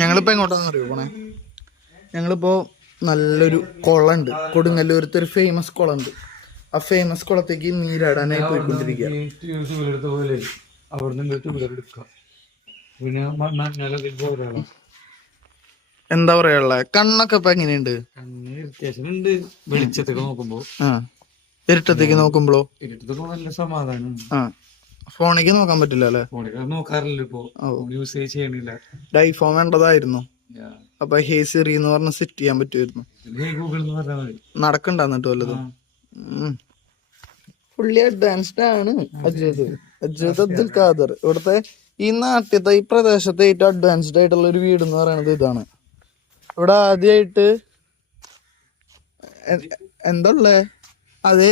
ഞങ്ങളിപ്പോ എങ്ങോട്ടാന്ന് അറിയോ പോണേ? ഞങ്ങളിപ്പോ നല്ലൊരു കുളമുണ്ട്, കൊടുങ്ങല്ലൂരത്തെ ഒരു ഫേമസ് കുളമുണ്ട്. ആ ഫേമസ് കുളത്തേക്ക് നീരാടാനായി പോയിക്കൊണ്ടിരിക്കുക. എന്താ പറയാ, കണ്ണൊക്കെ ഇപ്പൊ എങ്ങനെയുണ്ട്? വെളിച്ചത്തൊക്കെ നോക്കുമ്പോ ഇരുട്ടത്തേക്ക് നോക്കുമ്പോഴോ നല്ല സമാധാനം. ഫോണിലേക്ക് നോക്കാൻ പറ്റില്ല അല്ലെ? നോക്കാറില്ല ഇപ്പൊ, യൂസ് ചെയ്യണില്ല. ഐഫോൺ വേണ്ടതായിരുന്നു. അപ്പൊ ഹേ സിറി എന്ന് പറഞ്ഞ സെറ്റ് ചെയ്യാൻ പറ്റുമായിരുന്നു. നടക്കണ്ടെന്നിട്ട് വല്ലതും. പുള്ളി അഡ്വാൻസ്ഡ് ആണ് അജ്വദ് അബ്ദുൽ ഖാദർ. ഇവിടുത്തെ ഈ നാട്ടിലത്തെ ഈ പ്രദേശത്തെ ഏറ്റവും അഡ്വാൻസ്ഡ് ആയിട്ടുള്ള ഒരു വീട് എന്ന് പറയുന്നത് ഇതാണ്. ഇവിടെ ആദ്യമായിട്ട് എന്താ ഉള്ളേ? അതെ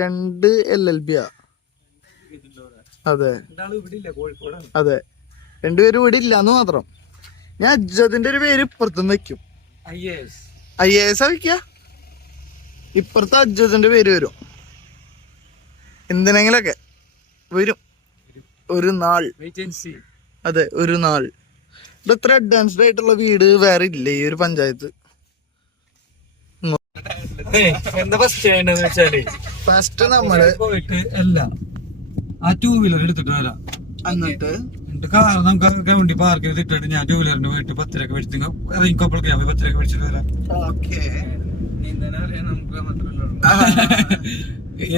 രണ്ട് LLB. അതെ അതെ, രണ്ടുപേരും ഇവിടെ ഇല്ലാന്ന് മാത്രം. ഞാൻ അജ്വദിന്റെ ഒരു പേര് ഇപ്പുറത്തും വെക്കും. IAS വെക്ക, ഇപ്പുറത്തെ അജ്വദിന്റെ പേര് വരും. എന്തിനെങ്കിലൊക്കെ വരും ഒരു നാൾ. അതെ, ഒരു നാൾ. ഇത് ഇത്ര അഡ്വാൻസ്ഡ് ആയിട്ടുള്ള വീട് വേറെ ഇല്ല ഈ ഒരു പഞ്ചായത്ത്. എന്താ ഫസ്റ്റ് ചെയ്യേണ്ടതെന്ന് വെച്ചാല്, ഫസ്റ്റ് നമ്മള് പോയിട്ട് എല്ലാം ആ 2 വീലർ എടുത്തിട്ട് വരാം. എന്നിട്ട് കാർ നമുക്ക് വണ്ടി പാർക്ക് ചെയ്തിട്ട് ഞാൻ 2 വീലറിന് പോയിട്ട് 10 രൂപ മേടിച്ചു ഇറങ്ങിക്കോപ്പോഴേക്ക് ഞാൻ 10 രൂപ മേടിച്ചിട്ട് വരാം.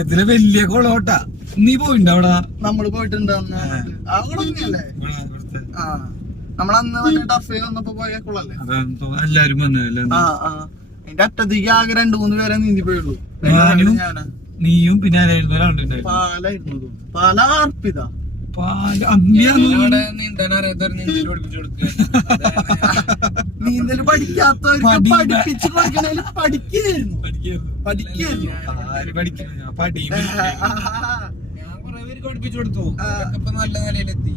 ഇതില് വലിയ കുളോട്ടാ. നീ പോയിണ്ട അവിടെ? നമ്മള് പോയിട്ടുണ്ട്. നമ്മളന്ന് ടർഫേ വന്നപ്പോ പോയ കുളല്ലേ? എല്ലാരും വന്നല്ലേ? അതിന്റെ അറ്റത്തേക്ക് ആകെ 2-3 പേരെ നീന്തി പോയുള്ളൂ. നീയും പിന്നെ ഒരാളുണ്ടായിരുന്നു. പാലായിരുന്നു. പാല അർപ്പിത നീന്തല് പഠിക്കാത്തവർക്ക് പഠിപ്പിച്ച് പഠിക്കണേല് പഠിക്കായിരുന്നു. പഠിപ്പിച്ചു കൊടുത്തു. നല്ല നിലയിലെത്തി.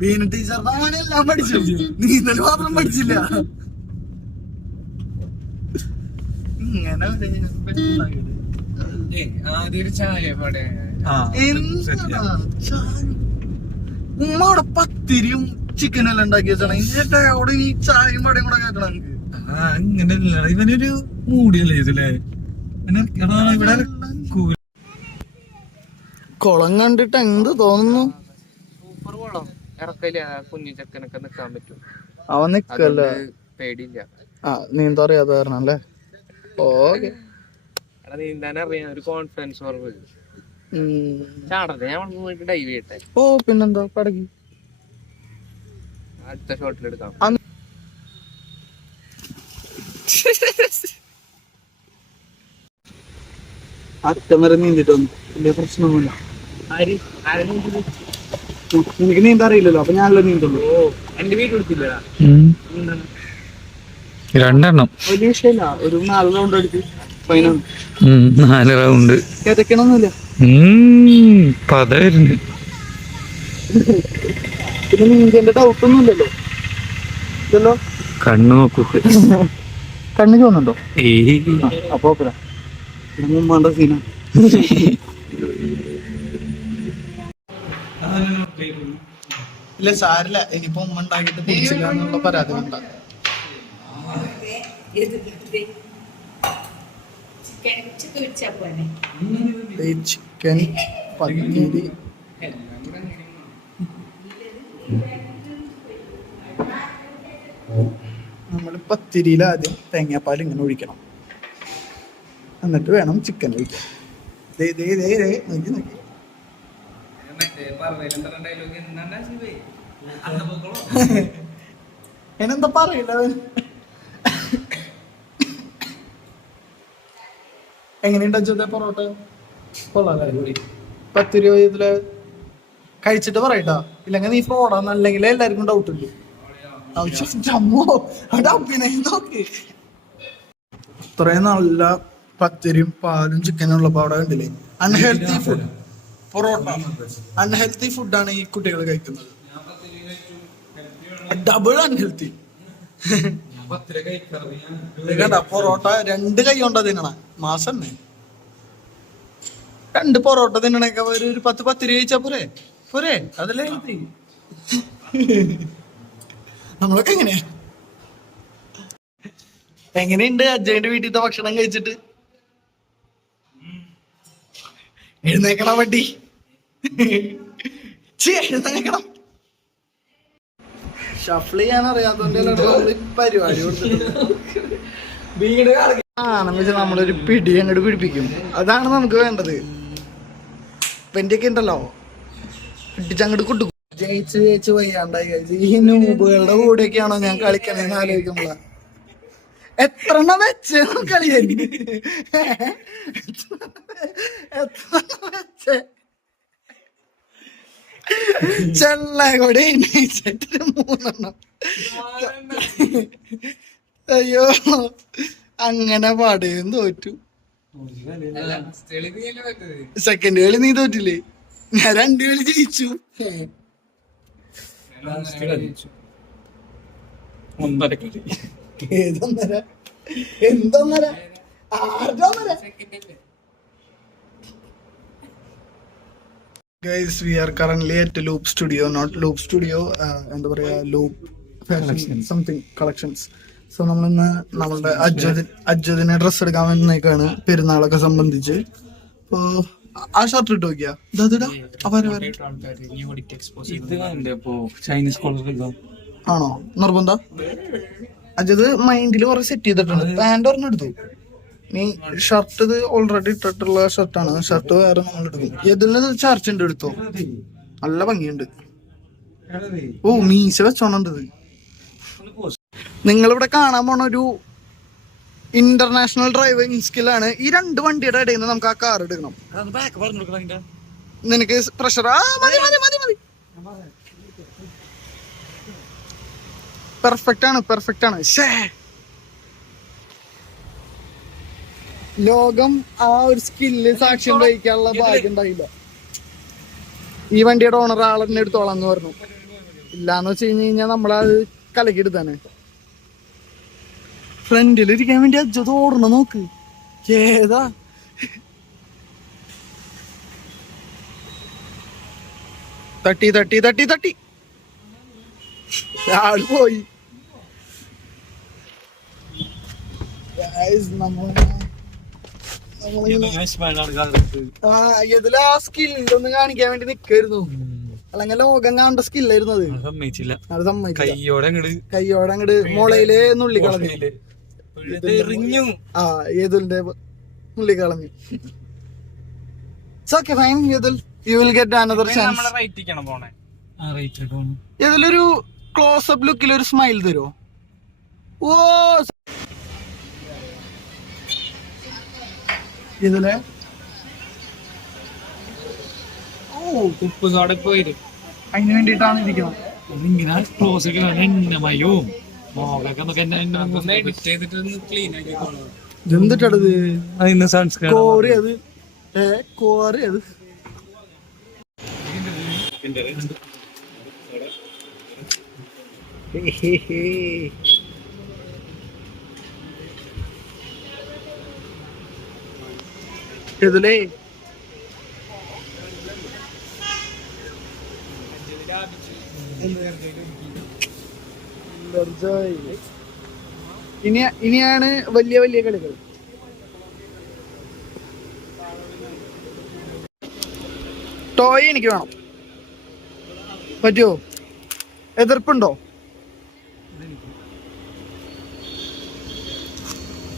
ബീന ടീച്ചർ അങ്ങനെ എല്ലാം പഠിച്ചു, നീന്തല് മാത്രം പഠിച്ചില്ല. ഇങ്ങനെ ഉമ്മ അവിടെ പത്തിരിയും ചിക്കനും എല്ലാം ഉണ്ടാക്കി വെച്ചാണ്. എന്നിട്ട് അവിടെ ഈ ചായയും പടയും കൂടെ കേൾക്കണം നമുക്ക്. അങ്ങനെയല്ല, ഇവനൊരു മൂടിയല്ലേ ഇതില്ലേ? ഇവിടെ കുളം കണ്ടിട്ട് എന്ത് തോന്നുന്നു? സൂപ്പർ കുളം. ഇറക്കല്ല, കുഞ്ഞു ചെക്കനൊക്കെ നിക്കാൻ പറ്റും. അവൻ നിക്കല്ല, പേടിയില്ല. നീന്താ അറിയാത്ത കാരണം അല്ലേ? ഓക്കെ, നീന്താൻ അറിയാൻ ഒരു കോൺഫിഡൻസ് കുറവ്. ചാടട്ടെ, ഞാൻ പോയിട്ട് ഡൈവ് ചെയ്യട്ടെ. ഓ പിന്നെന്താ, പടക്കി അടുത്ത ഷോട്ടിൽ എടുക്കാം. അറ്റം വരെ നീന്തിട്ടൊന്നും വലിയ പ്രശ്നമൊന്നുമില്ല. എനിക്ക് നീന്താൻ അറിയില്ലല്ലോ, അപ്പൊ ഞാനല്ലോ നീന്തുള്ളൂ. എന്റെ വീട്ടിൽ എടുത്തില്ല. 2 വലിയ വിഷയമില്ല. ഒരു 4 റൗണ്ട് അടിച്ച് 4 റൗണ്ട് കിതക്കണൊന്നുമില്ല. പതായിരുന്നു. പിന്നെ നീന്തേണ്ട ഡൗട്ടൊന്നും ഇല്ലല്ലോ. ഇല്ലല്ലോ, കണ്ണു നോക്കൂ. കണ്ണു ചോന്നുണ്ടോ? അപ്പൊ മുമ്പാണ്ട സീന. ഇല്ല സാരില്ല, ഇനിയിപ്പോ ഉമ്മ ഉണ്ടാക്കിട്ട് കുടിച്ചില്ല എന്നുള്ള പരാതി വേണ്ട. ചിക്കൻ, പത്തിരി, നമ്മള് പത്തിരിയിൽ ആദ്യം തേങ്ങാപ്പാൽ ഇങ്ങനെ ഒഴിക്കണം, എന്നിട്ട് വേണം ചിക്കൻ ഒഴിക്കാൻ. എന്നെന്താ പറയില്ല. എങ്ങനെയുണ്ട് അച്ഛത്തെ പൊറോട്ട? കൊള്ളാല്ലേ? 10 രൂപ ഇതില് കഴിച്ചിട്ട് പറയട്ടാ, ഇല്ലെങ്കിൽ നീ ഫ്രോഡാന്ന്. അല്ലെങ്കിൽ എല്ലാവർക്കും ഡൗട്ട് ഉണ്ട്. നോക്ക്, ഇത്രയും നല്ല പത്തിരിയും പാലും ചിക്കനും ഉള്ളപ്പോ അവിടെ കണ്ടില്ലേ? അൺഹെൽത്തി ഫുഡ്, പൊറോട്ട അൺഹെൽത്തി ഫുഡാണ് ഈ കുട്ടികൾ കഴിക്കുന്നത്. Double unhealthy. കേട്ടാ, പൊറോട്ട 2 കൈ കൊണ്ടാ തിന്നണ. മാസം 2 പൊറോട്ട തിന്നണൊക്കെ ഒരു 10 രൂപ കഴിച്ചാ പോരെ? പോരെ അതല്ലേ നമ്മളൊക്കെ എങ്ങനെയാ? എങ്ങനെയുണ്ട് അജയന്റെ വീട്ടിലത്തെ ഭക്ഷണം കഴിച്ചിട്ട്? എഴുന്നേക്കണം വണ്ടി, എഴുന്നേക്കണം. ഷഫിൾ ചെയ്യാൻ അറിയാത്തോണ്ട് പരിപാടി ആണെന്ന് വെച്ചാൽ നമ്മളൊരു പിടി അങ്ങോട്ട് പിടിപ്പിക്കും. അതാണ് നമുക്ക് വേണ്ടത്. പെന്റിയൊക്കെ ഉണ്ടല്ലോ, പിടിച്ചങ്ങോട്ട് കൊണ്ടു. ജയിച്ച് ജയിച്ച് വയ്യാണ്ടായി കഴിച്ച് ഈ നൂബുകളുടെ കൂടെയൊക്കെയാണോ ഞാൻ കളിക്കണേന്ന് ആലോചിക്കുമ്പോളാ. എത്ര വെച്ച് കളിയാൻ, വെച്ച് ചെള്ളകൂടെ 3 അയ്യോ അങ്ങനെ പാടുകയും തോറ്റു. സെക്കൻഡ് കളി നീ തോറ്റില്ലേ? ഞാൻ 2 കളി ജയിച്ചു. ഏതൊന്നര എന്തൊന്നര 6 Guys, we are currently at Loop Studio, not Loop Studio, എന്താ പറയാ, Loop സംതിങ് കളക്ഷൻസ്. സോ നമ്മളിന്ന് നമ്മളുടെ അജ്വദിനെ ഡ്രസ്സ് എടുക്കാൻ വന്നേക്കാണ് പെരുന്നാളൊക്കെ സംബന്ധിച്ച്. അപ്പോ ആ ഷർട്ട് ഇട്ട് നോക്കിയാ ആണോ നിർബന്ധം? അജത് മൈൻഡിൽ കുറെ സെറ്റ് ചെയ്തിട്ടുണ്ട്. പാന്റ് ഒരെണ്ണം എടുത്തു. നീ ഷർട്ട് ഇത് ഓൾറെഡി ഇട്ടിട്ടുള്ള ഷർട്ടാണ്. ഷർട്ട് വേറെ നമ്മൾ എടുക്കും. ഇതിന് ചർച്ചുണ്ട്, എടുത്തോ. നല്ല ഭംഗിയുണ്ട്. ഓ മീശ വെച്ചോണ്ടത്. നിങ്ങളിവിടെ കാണാൻ പോണ ഒരു ഇന്റർനാഷണൽ ഡ്രൈവിംഗ് സ്കില്ലാണ്. ഈ 2 വണ്ടിയുടെ ഇടയിൽ നിന്ന് നമുക്ക് ആ കാർ എടുക്കണം. നിനക്ക് പ്രഷർ പെർഫെക്റ്റ് ആണ്. ലോകം ആ ഒരു സ്കില്ല് സാക്ഷ്യം വഹിക്കാനുള്ള ഭാഗ്യം ഉണ്ടായില്ല. ഈ വണ്ടിയുടെ ഓണർ ആളെന്നെ എടുത്തോളാം എന്ന് പറഞ്ഞു. ഇല്ലാന്ന് വെച്ച് കഴിഞ്ഞാൽ നമ്മളത് കലക്കിയെടുത്താണ്. ഫ്രണ്ടിലിരിക്കാൻ വേണ്ടി അജ്ജത് ഓടണം. നോക്ക് ഏതാ തട്ടി ആള് പോയി. ഇതിൽ ആ സ്കില്ലൊന്നും കാണിക്കാൻ വേണ്ടി നിക്കായിരുന്നു. അല്ലെങ്കിൽ ലോകം കാണേണ്ട സ്കില്ലായിരുന്നു അത്. അത് കയ്യോടെ അങ്ങട് മുളയില് നുള്ളി കളഞ്ഞു. ഏതുലിന്റെ നുള്ളി കളഞ്ഞു. ഇതിലൊരു ക്ലോസപ്പ് ലുക്കിൽ ഒരു സ്മൈൽ തരുമോ? ഓ ഇതിലെ അതിന് വേണ്ടിട്ടാണ് ഇരിക്കുന്നത്. എന്തിട്ടത് കോറിയത് ഇതിലേ ഇനിയാണ് വലിയ വലിയ കളികൾ. ടോയ് എനിക്ക് വേണം. പറ്റുമോ? എതിർപ്പുണ്ടോ?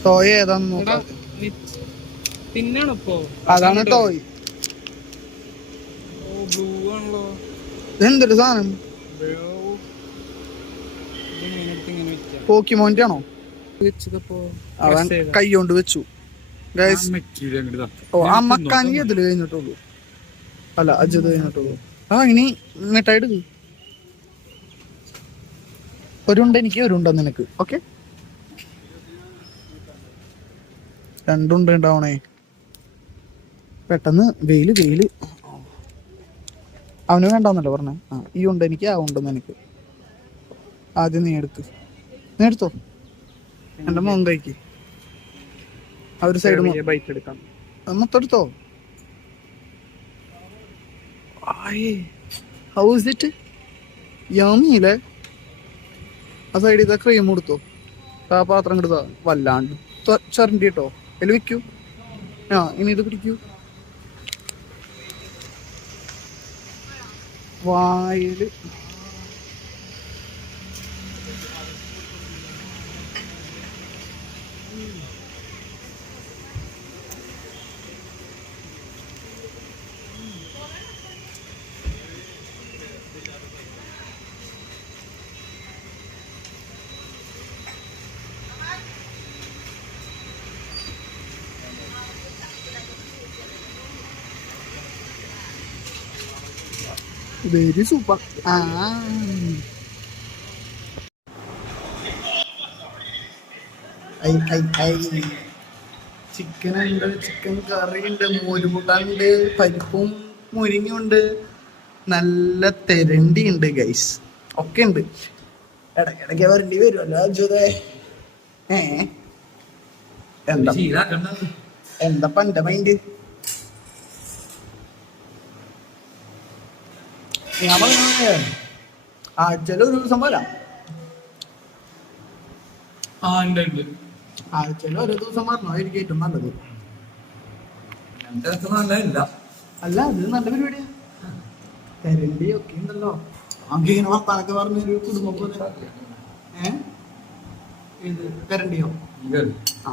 ടോയ് ഏതാന്ന് നോക്കാം. അതാണ് ടോയ്. എന്തൊരു സാധനം? പോക്കിമോന്റെ ആണോ? അവൻ കൈ കൊണ്ട് വെച്ചു. ഓ ആ മക്കാനി അതില് കഴിഞ്ഞിട്ടുള്ളൂ. അല്ല അജത് കഴിഞ്ഞിട്ടുള്ളൂ. ഇനി മിഠായിട്ട് ഒരുണ്ട് എനിക്ക്, ഒരുണ്ട നിനക്ക്. ഓക്കെ, 2 ഉണ്ടാവണേ. പെട്ടെന്ന് വെയില് അവന് വേണ്ടാന്നല്ലോ പറഞ്ഞേ. ഈ ഉണ്ട് എനിക്ക്, ആ ഉണ്ടെന്ന് എനിക്ക്. ആദ്യം നീ എടുത്തോ. എന്റെ മോൻ കഴിക്ക്. ആ ഒരു സൈഡ് ബൈക്ക് എടുക്കാം. മൊത്തം എടുത്തോ. ഹൗസ് ഇറ്റ് യമ്മീല്ലേ. ആ സൈഡിൽ ക്രീം കൊടുത്തോ, ആ പാത്രം കിടുക വല്ലാണ്ട് ചരണ്ടി കേട്ടോ. അതിൽ വെക്കൂ. ആ ഇനി ഇത് പിടിക്കൂ. വായില് വെരി സൂപ്പർ. ചിക്കൻ ഉണ്ട്, ചിക്കൻ കറി ഉണ്ട്, മോരുകൂട്ടാനുണ്ട്, പരിപ്പും മുരിങ്ങുണ്ട്, നല്ല തെരണ്ടി ഉണ്ട് ഗൈസ്, ഒക്കെ ഉണ്ട്. ഇടയ്ക്കിടയ്ക്ക് വരണ്ടി വരുമല്ലോ അജുദേ. എന്താ പണ്ട മൈൻഡ്? ഞാൻ പറഞ്ഞ ആഴ്ചയിൽ ഒരു ദിവസം വരാം. ആഴ്ചയിൽ ഓരോ ദിവസം പറഞ്ഞായിരിക്കും ഏറ്റവും നല്ലത്. അല്ല അത് നല്ല പരിപാടിയാ. തെരണ്ടി ഒക്കെ ഉണ്ടല്ലോ. നമുക്ക് ഇങ്ങനെ വർത്താനൊക്കെ പറഞ്ഞൊരു കുടുംബം പോലെ. തെരണ്ടിയോ? ആ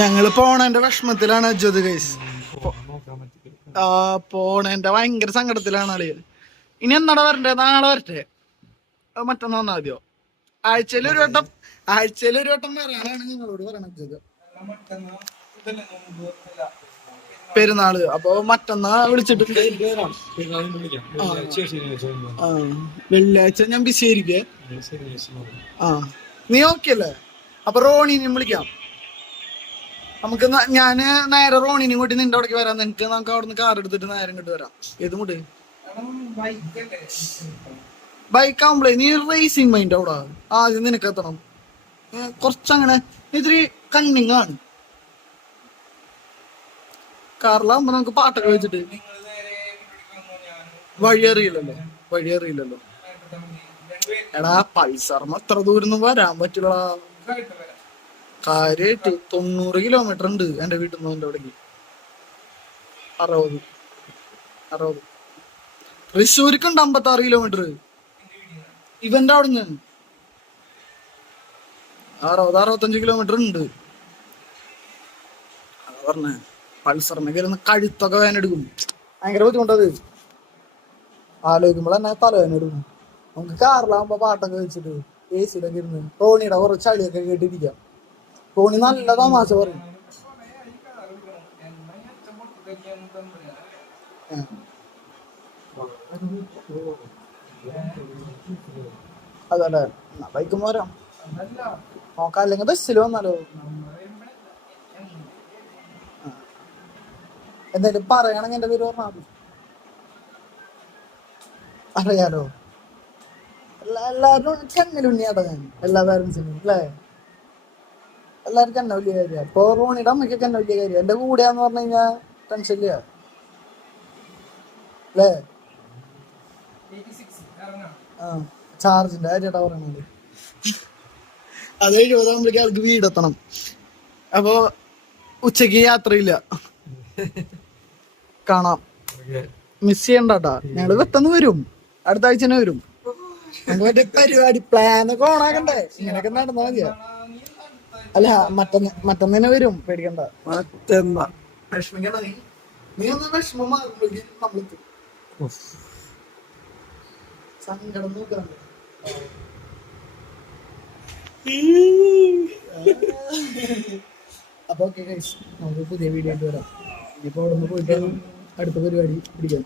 ഞങ്ങള് പോണേന്റെ വിഷമത്തിലാണ് അജ്വത് ഗൈസ്. പോണേന്റെ ഭയങ്കര സങ്കടത്തിലാണ് ആള്. ഇനി എന്നാടാ വരണ്ടേ? നാളെ വരട്ടെ, മറ്റന്നാ വന്നാ മതിയോ? ആഴ്ചയിൽ ഒരു വട്ടം വരാനാണ് നിങ്ങളോട് പറയണത്. പെരുന്നാള് അപ്പൊ മറ്റന്നാ വിളിച്ചിട്ട് വെള്ളിയാഴ്ച ഞാൻ ബിസി ആയിരിക്കേ. ആ നീ ഓക്കെ അല്ലേ? അപ്പൊ റോണിനെയും വിളിക്കാം നമുക്ക്. ഞാന് നേരെ റോണിനെയും കൂട്ടി നിന്റെ അവിടേക്ക് വരാം. നമുക്ക് അവിടുന്ന് കാർ എടുത്തിട്ട് നേരെ ഇങ്ങോട്ട് വരാം. ഏത് മുട്ട് ബൈക്ക് ആവുമ്പളേ നീ റേസിംഗ് മൈൻഡ് അവിടെ ആദ്യം നിനക്ക് എത്തണം. കുറച്ചങ്ങനെ ഇത്തിരി കണ്ണിങ് ആണ്. കാറിലാവുമ്പോ നമുക്ക് പാട്ടൊക്കെ വെച്ചിട്ട് വഴി അറിയില്ലല്ലോ. എടാ പൾസർമ്മ എത്ര ദൂരം വരാൻ പറ്റില്ല. കാര്യായിട്ട് 90 കിലോമീറ്റർ ഉണ്ട് എന്റെ വീട്ടിൽ നിന്ന് എന്റെ അവിടേക്ക്. 60 തൃശ്ശൂർക്കുണ്ട് 56 കിലോമീറ്റർ. ഇവന്റെ അവിടെ ഞാൻ 60-65 കിലോമീറ്റർ ഉണ്ട്. അത് പറഞ്ഞ പൾസറിനെ കയറുന്ന കഴുത്തൊക്കെ വേനെടുക്കും. ഭയങ്കര ബുദ്ധിമുട്ടത്. ആലോചിക്കുമ്പോൾ തന്നെ തലവേന എടുക്കും. നമുക്ക് കാറിലാകുമ്പോ പാട്ടൊക്കെ വെച്ചിട്ട് AC-ലൊക്കെ ഇരുന്ന് ടോണിയുടെ കുറച്ച് ചളിയൊക്കെ കേട്ടിരിക്കാം. ടോണി നല്ല തമാശ പറയും. അതല്ലേ ബൈക്കും പോരാം നോക്കാം. അല്ലെങ്കിൽ ബസ്സിൽ വന്നാലോ? എന്തായാലും പറയണെങ്കിൽ എന്റെ പേര് പറഞ്ഞാൽ മതി. അറിയാലോ എല്ലാരും ചെന്നലുണ്ണിയാട്ടോ ഞാൻ. എല്ലാ പാരന്റ്സിനും അല്ലേ? എല്ലാവർക്കും എന്നെ വലിയ കാര്യമാണ്. ഇപ്പൊ റോണിയുടെ അമ്മയ്ക്കൊക്കെ എന്നെ വലിയ കാര്യം. എന്റെ കൂടെയാന്ന് പറഞ്ഞു കഴിഞ്ഞാൽ ടെൻഷൻ ഇല്ല അല്ലേ? ആ ചാർജിന്റെ കാര്യട്ടാ പറയണത്. അത് 70 ആൾക്ക് വീടെത്തണം. അപ്പൊ ഉച്ചക്ക് യാത്രയില്ല. കാണാം. മിസ് ചെയ്യണ്ടാട്ടാ. ഞങ്ങള് പെട്ടെന്ന് വരും. അടുത്ത ആഴ്ച തന്നെ വരും. ഞങ്ങൾക്ക് മറ്റേ പരിപാടി പ്ലാനൊക്കെ ഓണാക്കണ്ടേ? ഇങ്ങനെയൊക്കെ നടന്നാ മതിയാ. അല്ല മറ്റന്നെ വരും. പേടിക്കണ്ട. മറ്റന്നാ വിഷമിക്കണ്ട. നീ ഒന്ന് വിഷമം മാറുമ്പോഴേക്കും നമ്മളെത്തും. സങ്കടം നോക്കണ്ട. അപ്പൊ ഓക്കെ ഗൈസ്, നമുക്ക് പുതിയ വീഡിയോ ആയിട്ട് വരാം. ഇനിയിപ്പോ അവിടെ നിന്ന് പോയിട്ട് അടുത്ത പരിപാടി പിടിക്കാം.